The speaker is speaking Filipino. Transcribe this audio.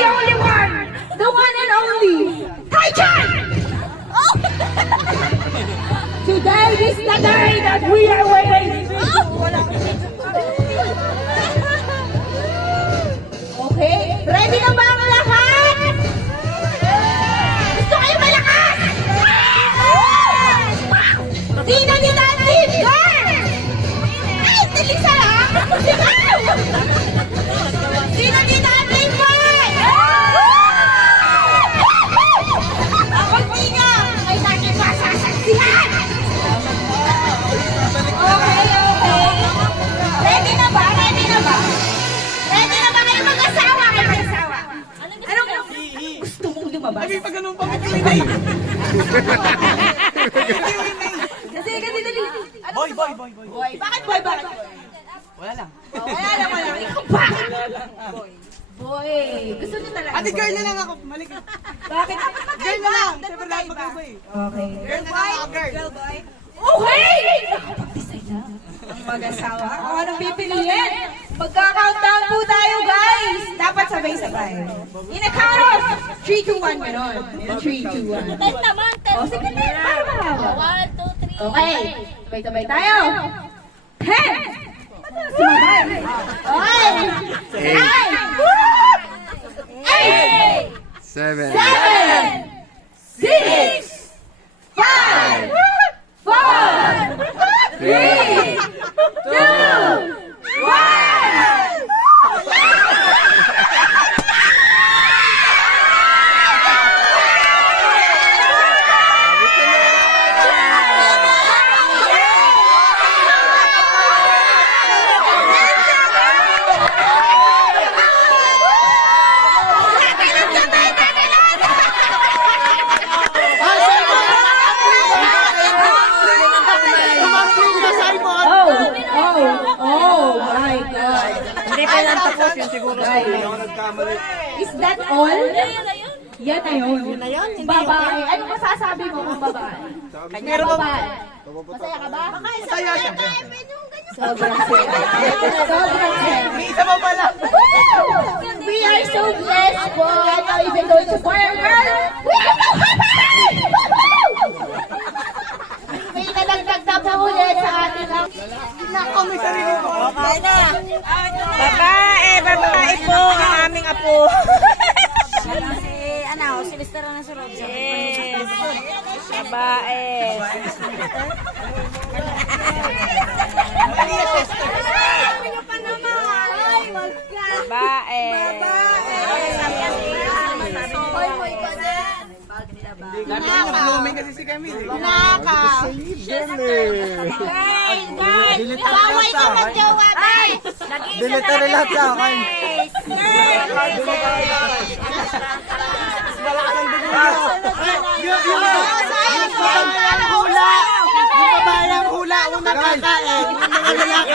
the only one, the one and only, Taichan! Today is the day that we are waiting. Okay, ready na ba ang lahat? Gusto kayo malakas? Sino ni natin? Girl! Ay, talisa ha? Sino ni natin, boy? Ako di nga! Ay, natin masasaksihan! Okay. Ready na ba? Ready na ba? Ready na ba kayo mag-asawa? Kayo mag-asawa? Anong gusto mong lumabas? Ay, pag ganun pa mag-inay. Kasi dali. Boy. Boy, bakit boy? Bakit? Wala lang. Oh, wala lang. Ikaw bakit? Boy, gusto niyo talaga. Ate, girl na lang ako. Mali ka. Bakit? Girl na lang. Siyempre lahat magkaiba eh. Okay. Girl na lang ako, girl. Okay! Nakapag-decide na ang mag-asawa. Kung anong pipiliin. Magka-countdown po tayo, guys. Dapat sabay-sabay. In a count of 3, 2, 1, gano'n. 3, 2, 1. Ten naman, ten. O, sige na. Para mahaba. 1, 2, 3. Okay. Sabay-sabay tayo. 10. Sumabay. Okay. 9. 8. 7. 7. 6. 5. 4. 3. 2. 1. Oh my God. Hindi pa lang tapos yun siguro sa hindi ako nagkamali. Is that all? Yan na yun. Babae. Ano masasabi mo kung babae? Meron ba? Babae. Masaya ka ba? Saya siya. Sobrang saya. Sobrang saya. May isa pa pala. We are so blessed po. I'm not even going to choir, girl. We are so happy! May nalagdag na po ulit sa atin ang... Nako, may sarili ko. Okay na. Babae po ang aming apo. Si Lister na si Rob. Yes. Babae. Babae. Blooming kasi si Camille. Bawal ka magjowa, guys. Delete na lahat sa akin. Malakas ang dugo niya. Yung babae ang hula. Yung babae ang hula. Unang kakain. Yung lalaki.